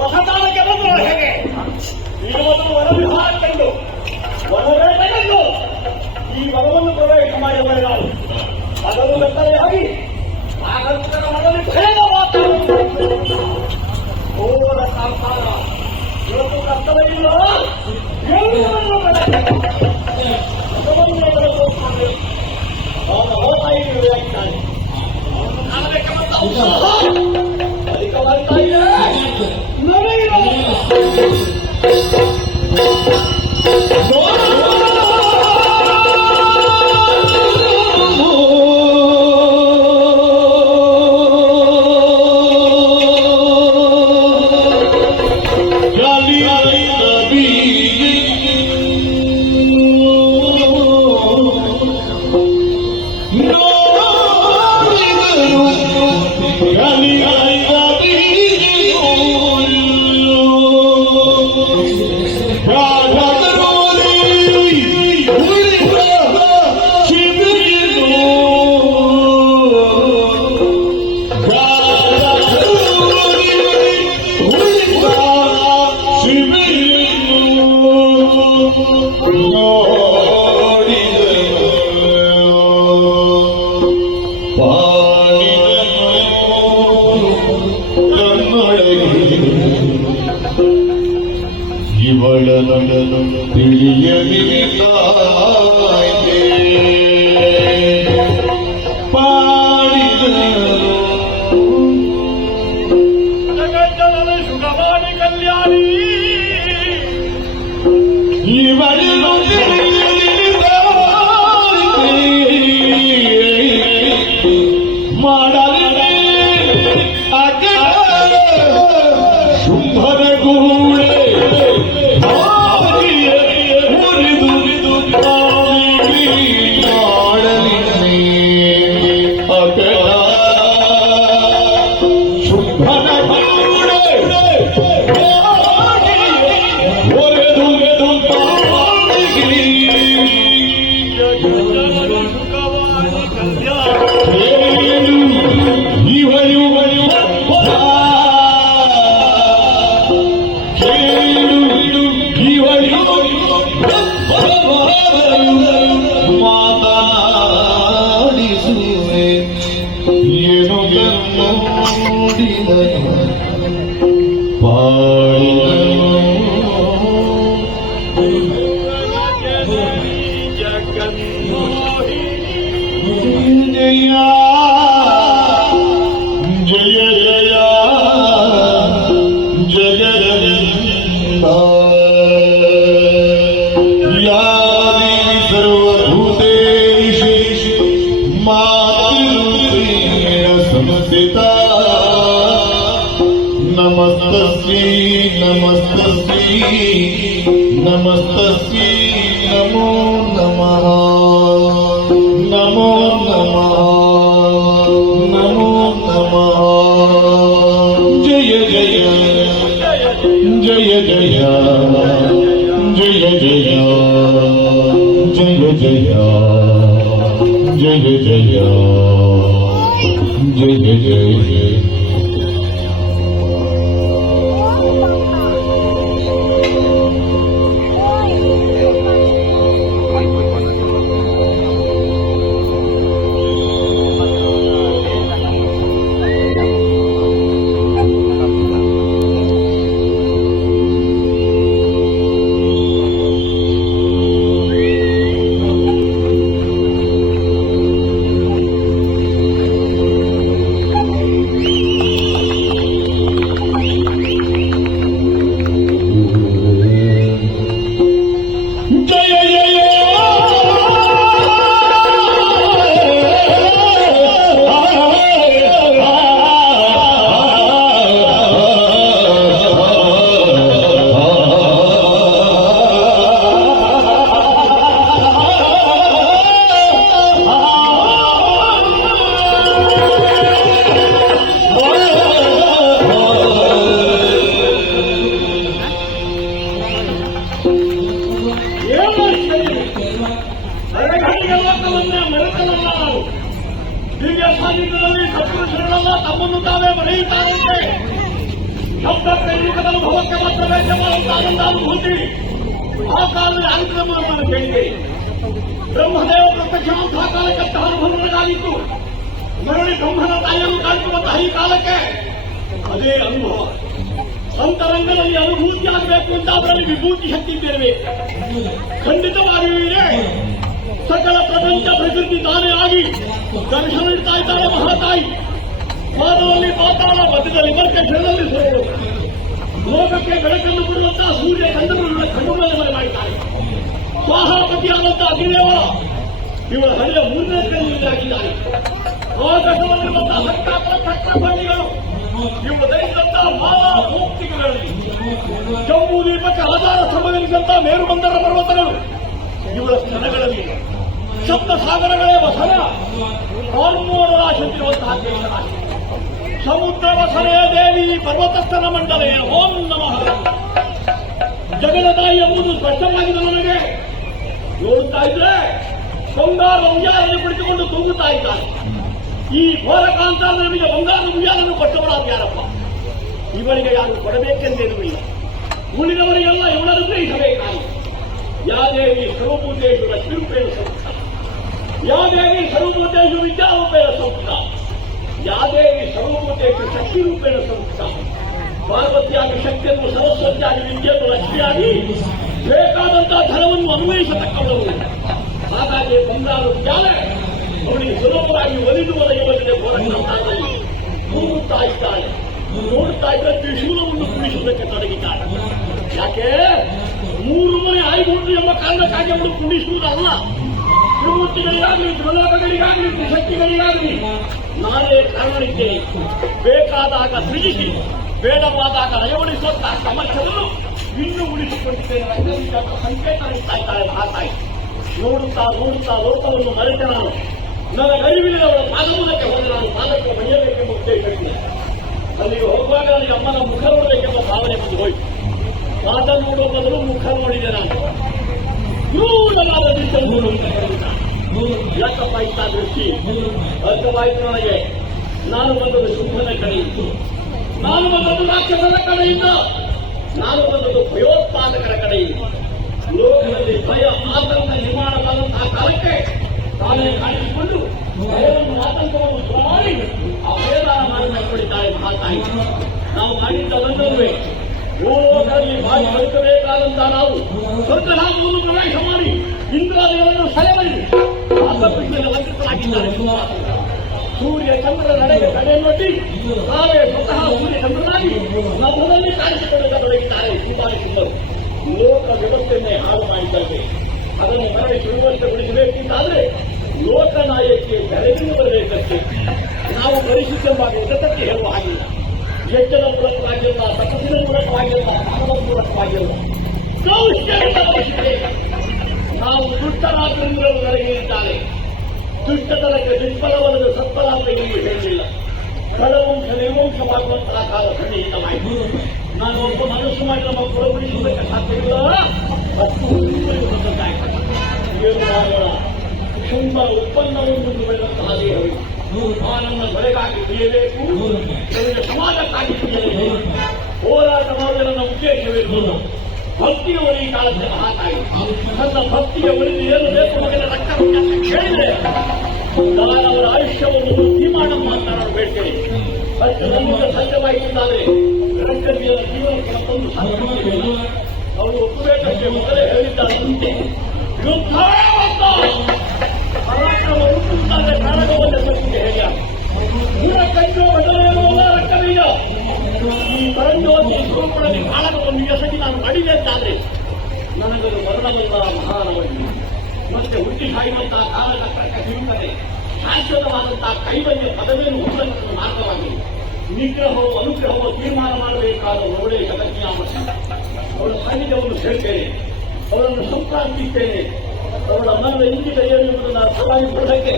ಹೊಸತಾಲಕ್ಕೆ ಬಂದು ಹೇಗೆ ಈಗ ಮೊದಲು ವನ ವಿಹಾರ ಕಂಡು ವನವೇ ತೆಗೆದು ಈ ವನವನ್ನು ಪ್ರವೇಶ ಮಾಡಿ ಬರೆದಾಳು. ಅದನ್ನು ಬೆತ್ತಲೆಯಾಗಿ ಆಗಂತರ ಮನದಲ್ಲಿ ಭೇದ ಓದ ಸಂಸಾರ ಇವತ್ತು ಕರ್ತವ್ಯವಿಲ್ಲ. ಅಧಿಕ ಬರ್ತಾ ಇದೆ ಇವಳನ್ನು ತಿಳಿಯಲಿದೆ ಪಾಡಿದರು ಜಗಜ್ಜನನಿ ಸುಖವಾಣಿ ಕಲ್ಯಾಣಿ ಇವಳನ್ನು ಮಾಡಲಿದೆ ಶುಂಭನ ಗೂಡೆ ಮಾತನಾಡಿಸುವೆ ಏನು ನೋಡಿದನು ಜಯ ಜಯ ಜಯ ಜಯ ಯಾದಿ ಸರ್ವಭೂತೇಷು ಮಾತೃರೂಪೇಣ ಸಂಸ್ಥಿತಾ ನಮಸ್ತಸ್ಯೈ ನಮಸ್ತಸ್ಯೈ ನಮಸ್ತಸ್ಯೈ ನಮೋ ನಮಃ ನಮೋ ನಮಃ ನಮೋ ನಮಃ ಜಯ ಜಯ ಜಯ ಜಯ ಜಯ ಜಯ ಜಯ ಜಯ ಜಯ ಜಯ ಜಯ ಜಯ ದಿವ್ಯ ಸಾನ್ನಿಧ್ಯದಲ್ಲಿ ಸತ್ಪುರುಷರೆಲ್ಲ ತಮ್ಮನ್ನು ತಾವೇ ಬರೆಯುತ್ತಾರಂತೆ. ಶಬ್ದ ಕೈಲಿಕದ ಅನುಭವಕ್ಕೆ ಮಾತ್ರವೇ ಆನಂದಾನುಭೂತಿ. ಆ ಕಾಲದಲ್ಲಿ ಅನುಕ್ರಮವನ್ನು ಕೇಳಿದೆ. ಬ್ರಹ್ಮದೇವ ಪ್ರತ್ಯಕ್ಷವಂತಹ ಕಾಲಕ್ಕಂತಹ ಅನುಭವ ನನಗಾಗಿತ್ತು. ಮರಳಿ ಬ್ರಹ್ಮನ ತಾಯಿಯನ್ನು ಕಾಣಿಸುವಂತಹ ಈ ಕಾಲಕ್ಕೆ ಅದೇ ಅನುಭವ. ಅಂತರಂಗದಲ್ಲಿ ಅನುಭೂತಿ ಆಗಬೇಕು ಅಂತ ಅದರಲ್ಲಿ ವಿಭೂತಿ ಶಕ್ತಿ ಇರಬೇಕು. ಖಂಡಿತವಾಗಿಯೂ ಇದೆ. ಸಕಲ ಪ್ರಪಂಚ ಪ್ರಕೃತಿ ತಾನೇ ಆಗಿ ದರ್ಶನ ಇಡ್ತಾ ಇದ್ದಾರೆ ಮಹಾತಾಯಿ. ಪಾದದಲ್ಲಿ ಪಾತಾಳ, ಮಧ್ಯದಲ್ಲಿ ವರ್ಗ, ಜಲದಲ್ಲಿ ಸೋರು. ಲೋಕಕ್ಕೆ ಬೆಳಕನ್ನು ಬಿಡುವಂತಹ ಸೂರ್ಯ ಚಂದ್ರನನ್ನ ಕಣ್ಣುಗಳನ್ನು ಮಾಡಿದ್ದಾರೆ. ಸ್ವಾಹಾಪತಿಯಾದಂತಹ ಅಗ್ನಿದೇವ ಇವರ ಹಳೆಯ ಮೂರನೇ ಕೈಯಾಗಿದ್ದಾರೆ. ಆಕಾಶದಲ್ಲಿರುವಂತಹ ಸಕ್ರಾಪುರ ಚಕ್ರಪಾಣಿಗಳು ಇವರು ಧರಿಸಿದಂತಹ ಮಾಲಾ ಮೂರ್ತಿಗಳಲ್ಲಿ ಜಮ್ಮು ದ್ವೀಪಕ್ಕೆ ಆಧಾರ ಸ್ತಂಭವೆನಿಸಿದಂತಹ ಮೇರುಬಂದರ ಪರ್ವತಗಳು ಇವರ ಸ್ಥಳಗಳಲ್ಲಿ ಸಪ್ತ ಸಾಗರಗಳೇ ವಸನ. ಆಲ್ಮೂರ ರಾಶಿರುವಂತಹ ದೇಶರಾಶಿ ಸಮುದ್ರ ವಸನೆಯ ದೇವಿ ಪರ್ವತಸ್ಥನ ಮಂಡಲೆಯ ಓಂ ನಮಃ. ಜಗದ ತಾಯಿ ಎಂಬುದು ಸ್ಪಷ್ಟವಾಗಿದೆ ನನಗೆ. ನೋಡುತ್ತಾ ಇದ್ರೆ ಬಂಗಾರ ಉಯ್ಯಾಲನ್ನು ಕುಳಿತುಕೊಂಡು ತೂಗುತ್ತಾ ಇದ್ದಾರೆ. ಈ ಘೋರ ಕಾಂತಾರ ನಮಗೆ ಬಂಗಾರ ಉಯ್ಯಾಲನ್ನು ಕೊಟ್ಟವರಾದ ಯಾರಪ್ಪ? ಇವರಿಗೆ ಯಾರು ಕೊಡಬೇಕೆಂದೇನೂ ಇಲ್ಲ. ಉಳಿದವರಿಗೆಲ್ಲ ಇವರನ್ನು ಗ್ರಹಿಸಬೇಕಾಗಿ. ಯಾದೇವಿ ಸರ್ವಭೂತೇಶು ಲಕ್ಷ್ಮೀರೂಪೇಣ ಸಂಸ್ಥಾ, ಯಾದೇವಿ ಸರ್ವಭೂತೇಶು ವಿದ್ಯಾರೂಪೇಣ ಸಂಸ್ಥಾ, ಯಾದೇವಿ ಸರ್ವಭೂತೇಶು ಶಕ್ತಿರೂಪೇಣ ಸಂಸ್ಥಾ. ಪಾರ್ವತಿಯಾಗಿ ಶಕ್ತಿಯನ್ನು, ಸರಸ್ವತಿಯಾಗಿ ವಿದ್ಯೆಯನ್ನು, ಲಕ್ಷ್ಮಿಯಾಗಿ ಬೇಕಾದಂತಹ ಧನವನ್ನು ಅನ್ವಯಿಸತಕ್ಕವಳು. ಹಾಗಾಗಿ ಬಂಗಾರ ಉಯ್ಯಾಲೆ ಅವನಿಗೆ ಸುಲಭವಾಗಿ ಒಲಿದು ಒಲೆಯುವುದಿದೆ. ಘೋರಕಾಂತಾರದಲ್ಲಿ ಕೂರುತ್ತಾ ಇದ್ದಾಳೆ. ನೋಡುತ್ತಾ ಇದ್ದ ತ್ರಿಶೂಲವನ್ನು ಕುಣಿಸುವುದಕ್ಕೆ ತೊಡಗಿದ್ದಾಳೆ. ಯಾಕೆ? 3 ಮನೆ ಆಯ್ಗೊಂಡು ಎಂಬ ಕಾರಣಕ್ಕಾಗಿ ಅವಳು ಕುಣಿಸುವುದಲ್ಲ. ತ್ರಿಮೂರ್ತಿಗಳಿಗಾಗಲಿ, ಧ್ರುವಗಳಿಗಾಗಲಿ, ತ್ರಿಶಕ್ತಿಗಳಿಗಾಗಲಿ ನಾನೇ ಕಾರಣನಿದ್ದೇನೆ. ಬೇಕಾದಾಗ ಸೃಜಿಸಿ, ಬೇಡವಾದಾಗ ನಯಗೊಳಿಸುವಂತಹ ಸಾಮರ್ಥ್ಯವನ್ನು ಇನ್ನೂ ಉಳಿಸಿಕೊಂಡಿದ್ದೇನೆ. ಸಂಕೇತ ನೀಡ್ತಾ ಇದ್ದಾಳೆ ಮಹಾತಾಯಿ. ನೋಡುತ್ತಾ ನೋಡುತ್ತಾ ಲೋಕವನ್ನು ಮರೆತೆ ನಾನು ನನಗರಿವಿನ ಅವಳ ಪಾದಮೂಲಕ್ಕೆ ಹೋದ. ನಾನು ಪಾದಕ್ಕೆ ಬರೆಯಬೇಕೆಂಬ ಉದ್ದೇಶವಿದೆ. ಅಲ್ಲಿಗೆ ಹೋಗುವಾಗ ನನಗೆ ಅಮ್ಮನ ಮುಖ ನೋಡಬೇಕೆಂಬ ಭಾವನೆ ಬಂದು ಹೋಯಿತು. ಪಾದ ನೋಡುವ ಬದಲು ಮುಖ ನೋಡಿದೆ ನಾನು. ಕ್ರೂರವಾದ ದೃಶ್ಯವನ್ನು ಯಾಕಪ್ಪ ಇಂಥ ದೃಷ್ಟಿ ಅರ್ಥವಾಯಿತು ನನಗೆ. ನಾನು ಬಂದದ್ದು ಶುದ್ಧನ ಕಡೆಯಿತ್ತು, ನಾನು ಬಂದದ್ದು ರಾಕ್ಷಸರ ಕಡೆಯಿಂದ, ನಾನು ಬಂದದ್ದು ಭಯೋತ್ಪಾದಕರ ಕಡೆಯಿಂದ. ಲೋಕದಲ್ಲಿ ಭಯ ಆತಂಕ ನಿರ್ಮಾಣವಾದಂತಹ ಕಾಲಕ್ಕೆ ತಾನೇ ಕಾಣಿಸಿಕೊಂಡು ಭಯವನ್ನು ಆತಂಕವನ್ನು ಮಾಡಿ ಆ ಭಯದಾನ ಮಾಡಿ ಮಾಡಿಕೊಂಡಿದ್ದಾರೆ ಮಹಾತಾಯಿ. ನಾವು ಮಾಡಿದ್ದ ಬಂದಲ್ವೇ ಲೋಕದಲ್ಲಿ ಬಾಯಿ ಬದುಕಬೇಕಾದಂತಹ ನಾವು ಸ್ವರ್ಗಧಾಮವನ್ನು ಪ್ರವೇಶ ಮಾಡಿ ಇಂದ್ರಾದಿಗಳನ್ನು ಸೆಳೆಬರಿ ಆತಂಕದಿಂದ ವಂಚಿತರಾಗಿದ್ದಾರೆ. ಸೂರ್ಯ ಚಂದ್ರ ನಡೆಗೆ ತಡೆಯನ್ನೊಡ್ಡಿ ತಾವೇ ಸ್ವತಃ ಸೂರ್ಯ ಚಂದ್ರನಾಗಿ ನಮ್ಮದಲ್ಲಿ ಕಾಣಿಸಿಕೊಳ್ಳಬೇಕಾಗಿದ್ದಾರೆ. ಸುಧಾರಿಸಿದ್ದರು ಲೋಕ ವ್ಯವಸ್ಥೆಯನ್ನೇ ಹಾಳು ಮಾಡಿದ್ದಾರೆ. ಅದನ್ನು ಮರಳಿ ಸುವ್ಯವಸ್ಥೆಗೊಳಿಸಬೇಕಿದ್ದಾದರೆ ಲೋಕನಾಯಕಿಗೆ ಬೆಳಗಿನ ಬರಬೇಕಷ್ಟೇ. ನಾವು ಪರಿಶುದ್ಧವಾಗಿ ಜಗತ್ತಕ್ಕೆ ಹೇಳುವ ಹಾಗಿಲ್ಲ. ಯಜ್ಞದ ಮೂಲಕವಾಗಿಲ್ಲ, ತಪಸ್ಸಿನ ಮೂಲಕವಾಗಿಲ್ಲ, ಮಾನವ ಮೂಲಕವಾಗಿಲ್ಲ. ನಾವು ದುಷ್ಟರಾತ್ರಿಗಳು ನಡೆಯಿದ್ದಾರೆ. ದುಷ್ಟತನಕ್ಕೆ ನಿಷ್ಫಲವಲ್ಲದ ಸತ್ಫಲಾಂತ ಎಂದು ಹೇಳಲಿಲ್ಲ. ಕಳವಂಶ ನಿರ್ವಂಶವಾಗುವಂತಹ ಕಾಲ ಸನ್ನಿಹಿತವಾಯಿತು. ನಾನು ಒಬ್ಬ ಮನಸ್ಸು ಮಾಡಿ ನಮ್ಮ ಗುಣಪಡಿಸುವುದಕ್ಕೆ ಸಾಧ್ಯವಿಲ್ಲ. ಶುಂಭ ಉತ್ಪನ್ನವನ್ನು ಬೆಳೆದಂತಹ ದೇಹವಿದೆ. ನನ್ನ ಹೊರೆಗಾಗಿ ತಿಳಿಯಬೇಕು, ನನಗೆ ಸಮಾಜಕ್ಕಾಗಿ ತಿಳಿಯಬೇಕು. ಹೋರಾಟ ಮಾಡುವ ನನ್ನ ಉದ್ದೇಶವಿರುವುದು ಭಕ್ತಿಯ ಒಲಿ ಕಾಲಕ್ಕೆ ಮಹಾತಾಯಿ. ನನ್ನ ಭಕ್ತಿಯ ಒಲಿದು ಏನು ಬೇಕು ಮಗನ ರಕ್ತ ಕೇಳಿದರೆ ನಾನು ಅವರ ಆಯುಷ್ಯವನ್ನು ವೃದ್ಧಿ ಮಾಡಮ್ಮ ಅಂತ ನಾನು ಬೇಡ್ತೇನೆ. ಮತ್ತು ನಮ್ಮಿಂದ ಸತ್ಯವಾಗಿದ್ದಾರೆ ರಕ್ತದ ಜೀವನಕ್ಕೆ ಮತ್ತೊಂದು ಸಾಧ್ಯವಿಲ್ಲ. ಅವರು ಒಪ್ಪಬೇಕಂತೆ ಮೊದಲೇ ಹೇಳಿದ್ದಾರಂತೆ. ಯುದ್ಧ ಪರಾಕ್ರಮ ರೂಪಿಸುತ್ತಾರೆ ಕಾರಣವನ್ನ ಸತ್ಯ ಹೇಳ ಮೂರ ಕೈಯೋ ಬದಲಾಗುವ ರಕ್ತವೀಯ. ಈ ಪರಂಜೋತಿ ಸ್ವರೂಪದಲ್ಲಿ ಕಾರಣವನ್ನು ಎಸಗಿ ನಾನು ಮಾಡಿದೆ ಅಂತಾದ್ರೆ ನನಗದು ಮರಣವಲ್ಲ, ಮಹಾನವಲ್ಲಿ ಮತ್ತೆ ಹುಟ್ಟಿ ಸಾಯುವಂತಹ ಕಾಲಘಟ್ಟಕ್ಕೆ ಸಿಗುತ್ತದೆ. ಶಾಶ್ವತವಾದಂತಹ ಕೈವಲ್ಯ ಪದವಿಯನ್ನು ಹೊಂದಲು ಮಾರ್ಗವಾಗಿ ನಿಗ್ರಹವೋ ಅನುಗ್ರಹವೋ ತೀರ್ಮಾನ ಮಾಡಬೇಕಾದ ಒಳ್ಳೆಯ ಜಗಜ್ಞಾಮಶ. ಅವರ ಸೈನ್ಯವನ್ನು ಸೇರ್ತೇನೆ, ಅವರನ್ನು ಸಂಪ್ರಾರ್ಥಿಸ್ತೇನೆ. ಅವರ ಮನದ ಇಂಗಿತ ಏನು ಎಂಬುದನ್ನು ಅರ್ಥವಾಗಿಸುವುದಕ್ಕೆ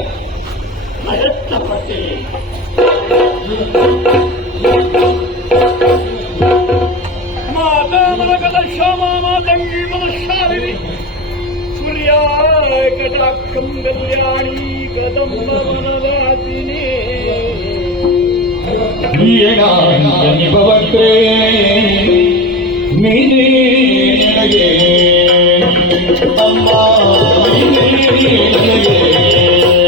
ಪ್ರಯತ್ನಪಡ್ತೇನೆ. ಮಾತಾ ಮನಗದ ಶ್ಯಾಮ ಮಾತಂಗಿ ಮನಶಾಲಿನಿ ಸ್ಮೃತಿ ಪ್ರಿಯಾ ಕಟಾಕ್ಷಂ ಕಲ್ಯಾಣಿ ಕದಂಬವನವಾಸಿನೇ ಭವಕ್ರೇ ನೀನೇ ನನಗೆ ಅಮ್ಮ ನೀನೇ ನನಗೆ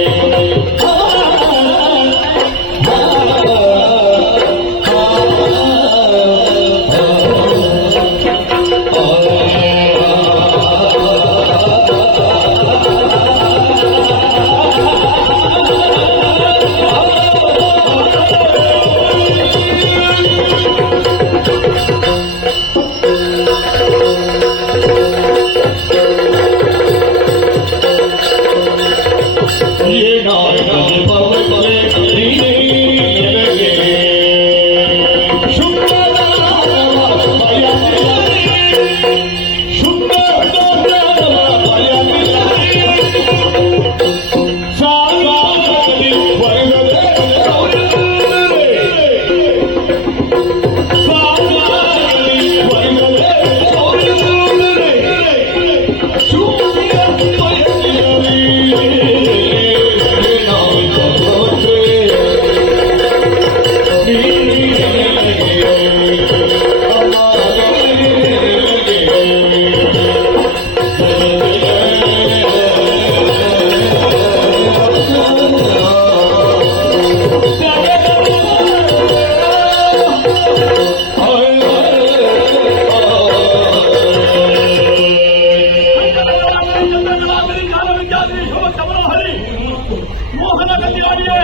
ಮೋಹನ ಕಲ್ಯಾಣಿಯೇ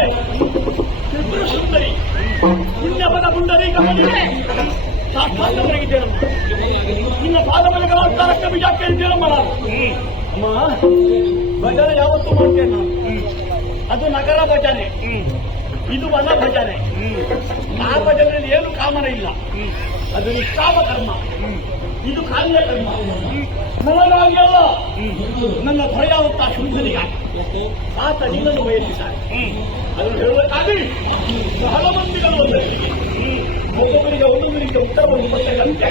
ತ್ರಿಪುರ ಸುಂದರಿ ಪುಣ್ಯಪದ ಪುಂಡರೀಕಮಣಿಯೇ ಸಾಕ್ಷಾತ್ಕಾರವಾಗಿದ್ದೇನಮ್ಮ ನಿನ್ನ ಪಾದಬಲಗಳ ಅವತಾರಕ್ಕೆ ಬಿಜಾಕ್ಕೆ ಇದ್ದೇನಮ್ಮ ನಾನು ಅಮ್ಮ ಭಜನೆ ಯಾವತ್ತೂ ಮಾಡ್ತೇನೆ ನಾನು ಅದು ನಗರ ಭಜನೆ ಇದು ವನ ಭಜನೆ ಆ ಭಜನೆಯಲ್ಲಿ ಏನು ಕಾಮನ ಇಲ್ಲ ಅದು ನಿಷ್ಕಾಮ ಕರ್ಮ ಇದು ಕಾಮ್ಯ ಕರ್ಮ ನನಗಾಗಿ ಅಲ್ಲ ನನ್ನ ಭಯಾವಂತ ಶುದ್ಧನಿಗಾಗಿ ಆತ ನಿನ್ನನ್ನು ಬಯಸಿದ್ದಾರೆ ಅದನ್ನು ಹೇಳುವುದಕ್ಕಾಗಿ ಬಹಳ ಮಂದಿಗಳು ಒಬ್ಬೊಬ್ಬರಿಗೆ ಒಂದೊಂದು ರೀತಿಯ ಉತ್ತರವನ್ನು ಕೊಟ್ಟಂತೆ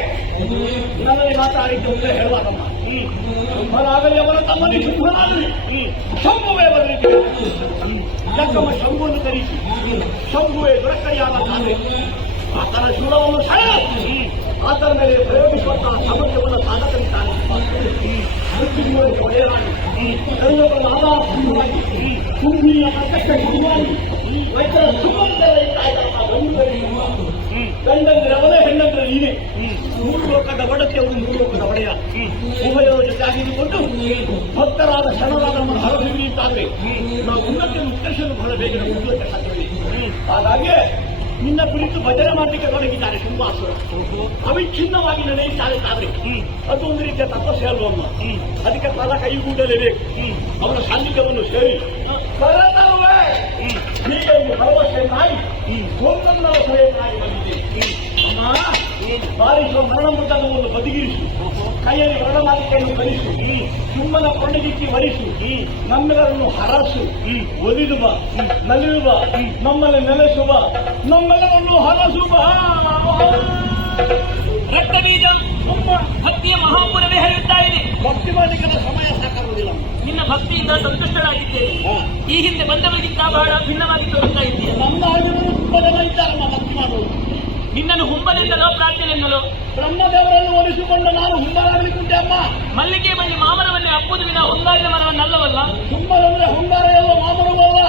ನನ್ನಲ್ಲಿ ಮಾತಾಡಿದ್ದ ಉತ್ತರ ಹೇಳುವಾಗಮ್ಮ ಶುಂಭನಾಗಲಿ ಅವರ ತಮ್ಮನಿ ಶುಂಭನಾಗಲಿ ಶಂಭುವೇ ಬರಲಿ ಜಕ್ಕಮ್ಮ ಶಂಭುವನ್ನು ಕರೆಸಿ ಶಂಭುವೇ ದೊರಕರಿಯಾದ ತಾನೆ ಆತನ ಶೂಲವನ್ನು ಸಹ ಆತನ ಮೇಲೆ ಪ್ರಯೋಗಿಸುವಂತಹ ಸಾಮರ್ಥ್ಯವನ್ನು ಸಾಧಕರಿದ್ದಾರೆ ಒಡೆಯರಾಗಿ ಎಲ್ಲವರ ಆಧಾರವಾಗಿ ಕುಂಭಿಯ ಪ್ರತ್ಯಕ್ಷ ಗುರುವಾಗಿ ವೈದ್ಯರ ಸುಮಂತರೇ ಗಂಡಂದ್ರೆ ಅವನೇ ಹೆಣ್ಣಂದ್ರೆ ನೀನೆ ಮೂರು ಲೋಕದ ಒಡತಿ ಅವರು ಮೂರು ಲೋಕದ ಒಡೆಯ ಉಭಯರ ಜೊತೆ ಆಗಿದ್ದುಕೊಂಡು ಭಕ್ತರಾದ ಶರಣರಾದ ನಮ್ಮನ್ನು ಹರಸಿರಿ ಅಂತಾದ್ರೆ ನಾವು ಉನ್ನತ ಉತ್ಕರ್ಷವನ್ನು ಬಹಳ ಬೇಗ ಮುಂದುವರಿಕೆ ಸಾಧ್ಯವಿದೆ ಹಾಗಾಗಿ ನಿನ್ನ ಕುರಿತು ಭಜನೆ ಮಾಡಲಿಕ್ಕೆ ತೊಡಗಿದ್ದಾರೆ ಶುಂಭಾಸುರ ಅವಿಚ್ಛಿನ್ನವಾಗಿ ನಡೆಯುತ್ತಾರೆ ತಾದ್ರೆ ಅದು ಒಂದು ರೀತಿಯ ತಪಸ್ಸೆ ಅಲ್ವಮ್ಮ ಅದಕ್ಕೆ ಪದ ಕೈಗೂಡಲೇಬೇಕು ಅವರ ಸಾನ್ನಿಧ್ಯವನ್ನು ಸೇರಿ ಕರತರುವೆ ಹೀಗೆ ಒಂದು ಭರವಸೆಯನ್ನಾಗಿ ಗೋಕರ್ಣದ ಸಲಹೆಯಾಗಿ ಬಂದಿದ್ದೇನೆ ಅಮ್ಮ ಬಾರಿಸುವ ಮರಣಮೃತವನ್ನು ಬದಿಗಿರಿಸು ಕೈಯಲ್ಲಿ ವರ್ಣಮಾಲಿಕೆಯನ್ನು ಕಲಿಸು ಸುಮ್ಮನ ಕೊಂಡಗಿಕ್ಕಿ ವರಿಸು ನಮ್ಮೆಲ್ಲರನ್ನು ಹರಸು ಒಲಿದುವ ನಲಿಯುವ ನಮ್ಮಲ್ಲಿ ನೆಲೆಸುವ ನಮ್ಮೆಲ್ಲರನ್ನು ಹರಸುವ ರಕ್ತಬೀಜ ಭಕ್ತಿಯ ಮಹಾಪುರವೇ ಹರಿಯುತ್ತಾ ಇದೆ. ಭಕ್ತಿ ಮಾಡಲಿಕ್ಕೆ ಸಮಯ ಸಾಕಾಗುವುದಿಲ್ಲ. ನಿನ್ನ ಭಕ್ತಿಯಿಂದ ಸಂತುಷ್ಟರಾಗಿದ್ದೇನೆ. ಈ ಹಿಂದೆ ಬಂದವರಿಗಿಂತ ಬಹಳ ಭಿನ್ನವಾಗಿ ತೋರುತ್ತಾ ಇದ್ದೀಯ. ನಮ್ಮ ಹಳ್ಳಿಗಳು ತುಂಬ ಜನ ಇದ್ದಾರಮ್ಮ ಭಕ್ತಿ ಮಾಡುವುದು. ನಿನ್ನನ್ನು ಹುಂಬಲೆಂದಲೋ ಪ್ರಾರ್ಥನೆಯಿಂದಲೋ ಬ್ರಹ್ಮದೇವರನ್ನು ಒಲಿಸಿಕೊಂಡು ನಾನು ಹುಂಬರಾಗಲಿಕ್ಕುಂಟೆ ಅಮ್ಮ. ಮಲ್ಲಿಗೆ ಬಳ್ಳಿ ಮಾಮರವನ್ನೇ ಅಪ್ಪುದು ವಿನ ಹೊಂಗಾರಿನ ಮರವನ್ನಲ್ಲವಲ್ಲ. ಹುಂಬರಂದ್ರೆ ಹುಂಗಾರ ಎಲ್ಲ ಮಾಮರವಲ್ಲ.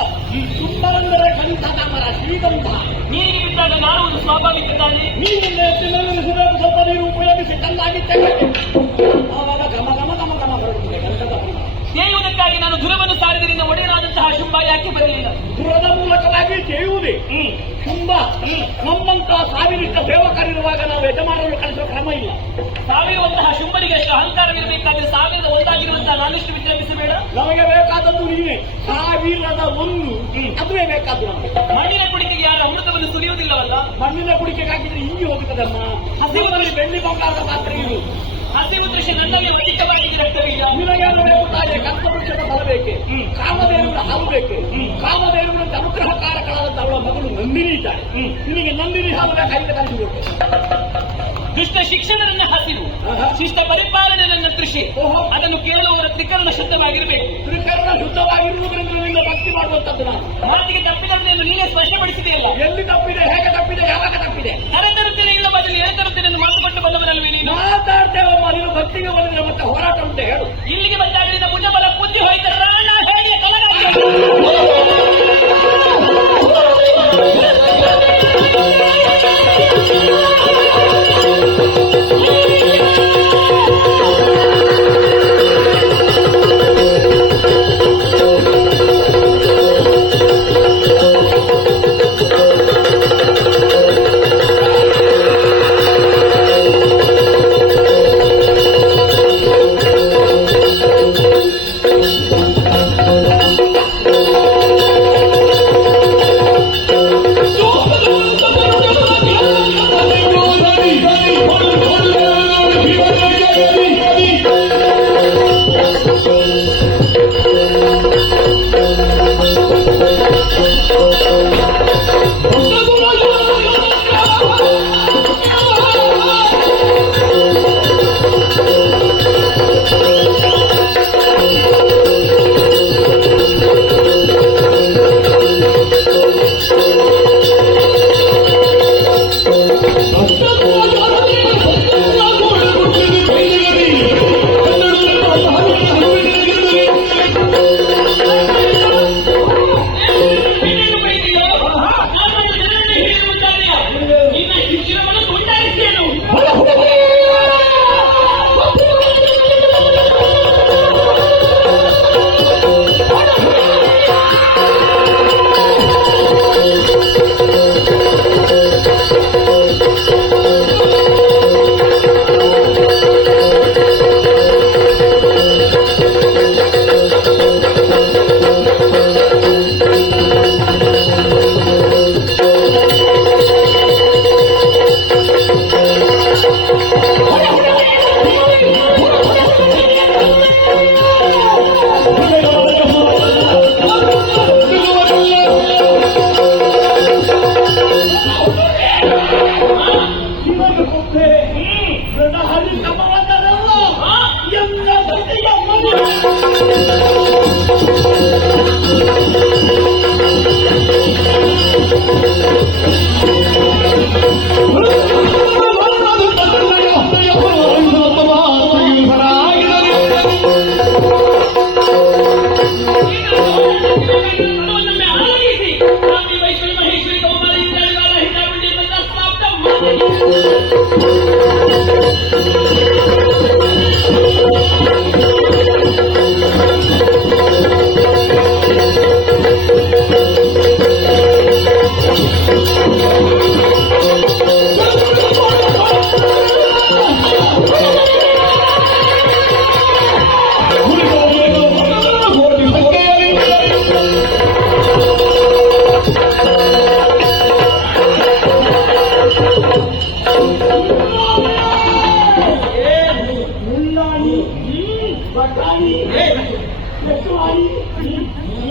ಹುಂಬರಂದರೆ ಕಂಠದ ಮರ ಶ್ರೀಗಂಧ. ನೀರಿಗೆ ಬಿದ್ದಾಗ ನಾರುವುದು ಸ್ವಾಭಾವಿಕ ತಾನೆ. ನೀರನ್ನು ಎತ್ತಿ ಮೇಲಿರಿಸಿದಾಗ ಸ್ವಲ್ಪ ನೀರು ಉಪಯೋಗಿಸಿ ಕಲ್ಲಾಗಿ ತೆಗೆದು ಆವಾಗ ಘಮ ಘಮ ಘಮ ಘಮ ಬರುತ್ತದೆ ಗಂಧದ ಮರ. ತೇಯುವುದಕ್ಕಾಗಿ ನಾನು ದುರವನ್ನು ಸಾರಿದರಿಂದ ಒಡೆಯನಾದಂತಹ ಶುಂಭ ಯಾಕೆ ಬರಲಿಲ್ಲ? ದುರದ ಮೂಲಕವಾಗಿ ತೇಯುವುದೇ ಶುಂಭ. ನಮ್ಮಂತಹ ಸಾವಿರಿಷ್ಟ ಸೇವಕರಿರುವಾಗ ನಾವು ಯಜಮಾನರು ಕಳಿಸುವ ಕ್ರಮ ಇಲ್ಲ. ಸಾವಿರುವಂತಹ ಶುಂಭನಿಗೆ ಎಷ್ಟು ಅಹಂಕಾರವಿರಬೇಕಾದ್ರೆ ಸಾವಿರದ ಒಂದಾಗಿರುವಂತಹ ನಾನಿಷ್ಟು ವಿಚಾರಿಸಬೇಡ. ನಮಗೆ ಬೇಕಾದದ್ದು ನೀನೆ. ಸಾವಿರದ ಒಂದು ಅದುವೇ ಬೇಕಾದ್ದು ನಮಗೆ. ಮಣ್ಣಿನ ಕುಡಿಕೆಗೆ ಯಾರು ಅಮೃತವನ್ನು ಸುರಿಯುವುದಿಲ್ಲವಲ್ಲ. ಮಣ್ಣಿನ ಕುಡಿಕೆಗೆ ಹಾಕಿದ್ರೆ ಹಿಂಗಿ ಹೋಗುತ್ತದಮ್ಮ. ಹಸಿರುವಲ್ಲಿ ಬೆಳ್ಳಿ ಬಂಗಾರದ ಪಾತ್ರೆ ಇದು. ಹಸಿರು ದೃಶ್ಯ ನನ್ನಲ್ಲಿ ಅಧಿಕವಾಗಿ ರಕ್ತವೀಜ. ನಿನಗೇನು ಬೇಕು ತಾನೆ? ಕಲ್ಪವೃಕ್ಷದ ಫಲ ಬೇಕೆ? ಕಾಮಧೇನುವಿನ ಹಾಲು ಬೇಕೆ? ಕಾಮಧೇನುವಿನಂತೆ ಅನುಗ್ರಹಕಾರಕಳಾದಂತ ಅವಳ ಮಗಳು ನಂದಿನಿ ಇದ್ದಾಳೆ. ನಿನಗೆ ನಂದಿನಿ ಹಾಲು ಬೇಕಾಗಿದ್ದ ಕಲಿಸಬೇಕು. ದುಷ್ಟ ಶಿಕ್ಷಣರನ್ನ ಹಸಿರು ಶಿಷ್ಟ ಪರಿಪಾಲನೆ ನನ್ನ ಕೃಷಿ. ಓಹೋ. ಅದನ್ನು ಕೇಳುವವರ ತ್ರಿಕರಣ ಶುದ್ಧವಾಗಿರ್ಬೇಕು. ತ್ರಿಕರಣ ಶುದ್ಧವಾಗಿರುವುದರಿಂದ ನಿನ್ನ ಭಕ್ತಿ ಮಾಡುವಂತದ್ದು ನಾನು. ಮಾತಿಗೆ ತಪ್ಪಿದಂತೆಯನ್ನು ನೀನೇ ಸ್ಪಷ್ಟಪಡಿಸಿದೆಯಲ್ಲ. ಎಲ್ಲಿ ತಪ್ಪಿದೆ, ಹೇಗೆ ತಪ್ಪಿದೆ, ಯಾವಾಗ ತಪ್ಪಿದೆ? ತರತರುತ್ತೇನೆ ಇಲ್ಲ ಬದಲು ಎಳತರುತ್ತೇನೆ ಎಂದು ಮಾತುಕೊಟ್ಟು ಬಂದವನಲ್ವೇ ನೀನು? ಮಾತಾಡ್ತೇವಮ್ಮ, ನೀನು ಭಕ್ತಿಗೆ ಬಂದಿದ್ರೆ ಮತ್ತೆ ಹೋರಾಟ ಉಂಟೆ ಹೇಳು. ಇಲ್ಲಿಗೆ ಬಂದಾಗ ನಿನ್ನ ಭುಜಬಲ ಬುದ್ಧಿ ಹೋಯ್ತು. ರಣ ಹೇಗೆ ಕಲಗ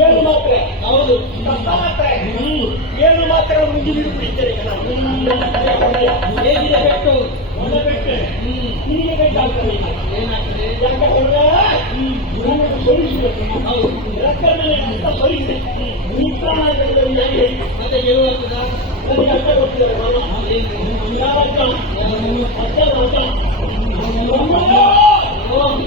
ಏನು ಮಾತ್ರ ಹೌದು ಮಾತ್ರ ಏನು ಮಾತ್ರ ಮುಂದಿನ ಬಿಡ್ತೇನೆ ಹೇಗಿದೆ ಬೆಟ್ಟು ಒಳ್ಳೆ ಬೆಟ್ಟು ನಿಮಗೆ ಬೇಕಾಗ್ತದೆ ಏನಾಗ್ತದೆ ಯಾಕೆ ಹೇಳಿದ್ರೆ ಸೊಲಿಸಬೇಕು ಹೌದು ರಕ್ಕನೆ ಅಂತ ಸೊಲಿಸಿದೆ ಮತ್ತೆ ಗೆಲ್ಲುವಂತದ ನನಗೆ ಅರ್ಥ ಗೊತ್ತಿದ್ದಾರೆ Oh,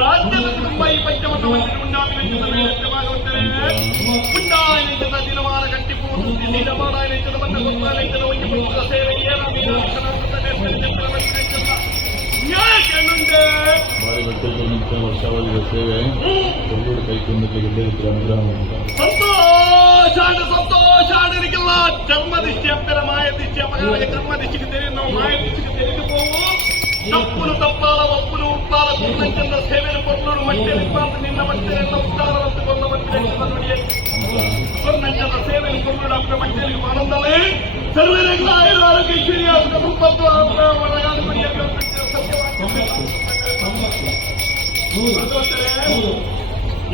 ರಾಜ್ಯದ ಮುಂಬೈ ಪಂಚಮತವನ್ನು ಉಂಟಾಗಿ ಉಂಟಾಯಿನ ದಿನಮಾನ ಗಟ್ಟಿ ಪೂರ್ತಿ ದಿನಮಾನ ಬಂದ ಗೊತ್ತಾಯಿನ ಒಂದು ಸೇವೆ ವರ್ಷವಾದ ಸೇವೆ ಕೊಲ್ಲೂರು ಕೈಕೊಂಡಲ್ಲಿ ಸಂತೋಷಾಡಲಿಕ್ಕೆಲ್ಲ ಧರ್ಮದಿಷ್ಟಿ ಅಪ್ಪರ ಮಾಯದಿಷ್ಟಿ ಅಪಗಾರಿಗೆ ಧರ್ಮದಿಷ್ಟಿಗೆ ತೆರೆ ನಾವು ಮಾಯದಿಷ್ಟಿಗೆ ತೆರೆದು ಹೋಗು ತಪ್ಪುನು ತಪ್ಪಾಲ ಒಪ್ಪುನು ಉಪ್ಪಾಲ ಪೂರ್ಣಚಂದ್ರ ಸೇವೆಯನ್ನು ಕೊಟ್ಟರು ಮಟ್ಟೆ ನಿಂಪಾತ ನಿನ್ನ ಮಟ್ಟೆಯನ್ನು ಉತ್ತಾರವಂತೆ ಕೊಂದ ಮಟ್ಟೆ ನುಡಿಯ ಪೂರ್ಣಚಂದ್ರ ಸೇವೆಯನ್ನು ಕೊಟ್ಟು ಡಾಕ್ಟರ್ ಮಟ್ಟೆಯಲ್ಲಿ ಆನಂದವೇ ಸರ್ವರೆಲ್ಲ ಆರೋಗ್ಯ ಐಶ್ವರ್ಯ ಸಂಪತ್ತು ಒಳಗಾದ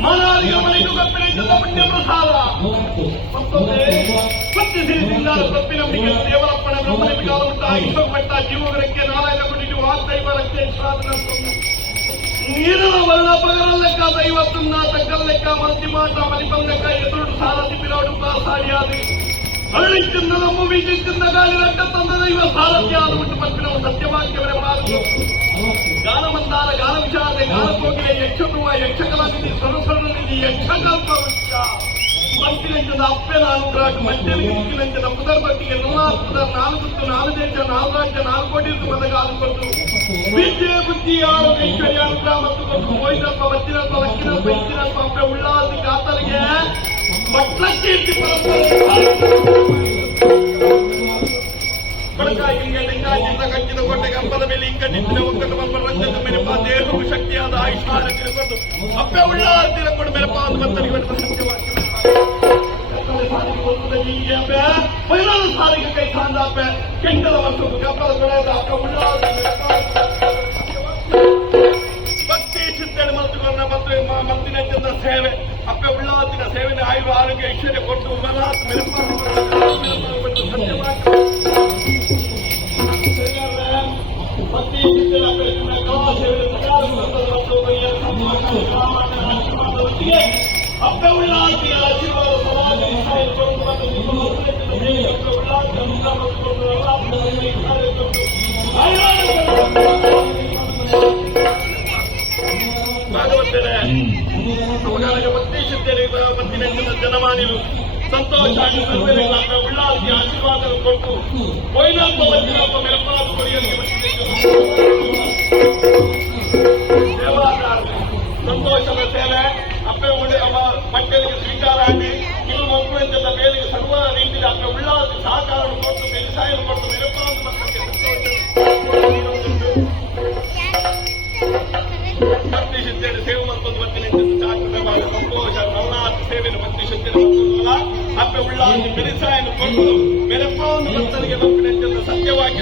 ಮಾನವರಿಗೆ ಮನೆಗೂ ಕಪ್ಪಿನ ಪುಣ್ಯ ಪ್ರಸಾದ ಸತ್ಯಸಿರಿಯಿಂದ ತಪ್ಪಿನ ದೇವರಪ್ಪನ ಬ್ರಹ್ಮನಿಗಾಲುಂಟಾಗಿ ಪಟ್ಟ ಜೀವಗಳಿಗೆ ನಾರಾಯಣ ಕೊಟ್ಟಿದ್ದು ವಾಸ್ತೈವರಕ್ಕೆ ನೀರಿನ ವರ್ಣ ಪಗರಲೆಕ್ಕ ದೈವತ್ತನ್ನ ತಗ್ಗಲೆಕ್ಕ ಮಲ್ತಿಮಾಟ ಮಲಿಪಲ್ಲೆಕ್ಕ ಎದುರು ಸಾಲ ತಿಪ್ಪಿರೋಡು ಸಾಲಿಯಾದಿ ಹಳ್ಳಿಚಿಂದ ನಮ್ಮ ಬೀಜಿಂದ ಗಾಳಿ ರಟ್ಟ ತಂದ ದೈವ ಸಾರಥ್ಯಾದ ಉಂಟು ಪಂಪಿನ ಸತ್ಯವಾಕ್ಯವರೇ ಮಾತು ಗಾನಮಂದಾರ ಗಾನವಿಚಾರ ಗಾನಕೋಗಿಲೆ ಯಕ್ಷಕುವ ಯಕ್ಷಕಲಾಗಿದ್ದಿ ಸ್ವರಸರನಿಧಿ ಯಕ್ಷಕಲ್ಪ ವೃಕ್ಷ ಮಂತ್ರಿನಂಚದ ಅಪ್ಪೆನ ಅನುಗ್ರಹ ಮಧ್ಯವಿನಂಚದ ಪುದರ್ಪಟ್ಟಿಗೆ ನಾಲ್ಕು ದೇಶ 4 ರಾಜ್ಯ 4 ಕೋಟಿ ಪದಗಾಲು ಕೊಟ್ಟು ವಿದ್ಯೆ ಬುದ್ಧಿ ಆರೋಗ್ಯ ಐಶ್ವರ್ಯ ಅನುಗ್ರಹ ಮತ್ತು ಕೊಟ್ಟು ಮೋಹಿತಲ್ಪ ವಜ್ಜಿನಲ್ಪ ಲಕ್ಕಿನಲ್ಪ ಇಚ್ಚಿನಲ್ಪ ಅಪ್ಪೆ ಉಳ್ಳಾದಿ ಕಾತರಿಗೆ ಮಟ್ಲಕ್ಕೀರ್ತಿ ಬಡಕಾಗಿಂಗೆ ಲಿಂಗಾಜಿಂದ ಕಚ್ಚಿದ ಕೋಟೆಗೆ ಹಬ್ಬದ ಮೇಲೆ ಇಂಕಟ್ಟಿನ ಒಕ್ಕಟ್ಟು ಬಂದ ರಂಜದ ಮೆರಪ ದೇಹವು ಶಕ್ತಿಯಾದ ಆಯುಷ್ಮಾನ ತಿರುಕೊಂಡು ಅಪ್ಪೆ ಉಳ್ಳಾದ ತಿರುಕೊಂಡು ಮೆರಪ ಅಂತ ಬತ್ತಲಿಗೆ ಬೆಟ್ಟ ಸತ್ಯವಾಕ್ಯ ಸಾರಿಗೆ ಕೈ ಸಾಂದ ಅಪ್ಪೆ ಕೆಂಡದ ಮತ್ತು ಗಬ್ಬದ ಬೆಳೆದ ಅಪ್ಪ ಉಳ್ಳಾದ ಭಕ್ತಿ ಚಿಂತನೆ ಮಲ್ತುಕೊಂಡ ಮತ್ತಿನ ಸೇವೆ ಅಪ್ಪೆ ಉಳ್ಳಾದಿನ ಸೇವೆನ ಆಯುವ ಆರೋಗ್ಯ ಐಶ್ವರ್ಯ ಕೊಟ್ಟು ಬಲಾತ್ ಮೆರಪ ಸತ್ಯವಾಕ್ಯ ಅಪ್ಪೆ ಉಳ್ಳಾದಿಯ ಆಶೀರ್ವಾದ ಭಾಗವತರೇ ಭಕ್ತಿಶುದ್ಧರೇ ಮತ್ತಿನ ಜನಮಾನಿಲು ಸಂತೋಷ ಉಳ್ಳಾದಿಯ ಆಶೀರ್ವಾದ ಕೊಟ್ಟು ಕೊಯ್ಲಪ್ಪ ವಜ್ರಪ್ಪ ಮೆರಪಾದ ಕೊಡಿಯಲ್ಲಿ ಸಂತೋಷದ ಸೇವೆ ಅಪ್ಪೆ ಮಟ್ಟೆಗೆ ಸ್ವೀಕಾರ ಆಗಿ ಇದು ಮಕ್ಕಳಿಂದ ಬೇಲಿಗೆ ಸರ್ವ ರೀತಿಯ ಅಪ್ಪೆ ಉಳ್ಳಾದಿ ಸಹಕಾರ ಕೊಟ್ಟು ವ್ಯವಸಾಯ ಕೊಟ್ಟು ಮೆರಪಾದ ಮಕ್ಕಳಿಗೆ ಭಕ್ತಿ ಶುದ್ಧೇನೆ ಸೇವೆ ಮಾಡ್ಕೊಂಡು ಬರ್ತೀನಿ ಸಂತೋಷ ನವನಾಥ ಸೇವೆಯನ್ನು ಭಕ್ತಿ ಶುದ್ಧೇನೆ ಅಪ್ಪೆ ಉಳ್ಳಾದಿ ವ್ಯವಸಾಯನ್ನು ಕೊಟ್ಟು ಮೆರಪಾದ ಭಕ್ತರಿಗೆ ಮಕ್ಕಳಿಂದ ಸತ್ಯವಾಗಿ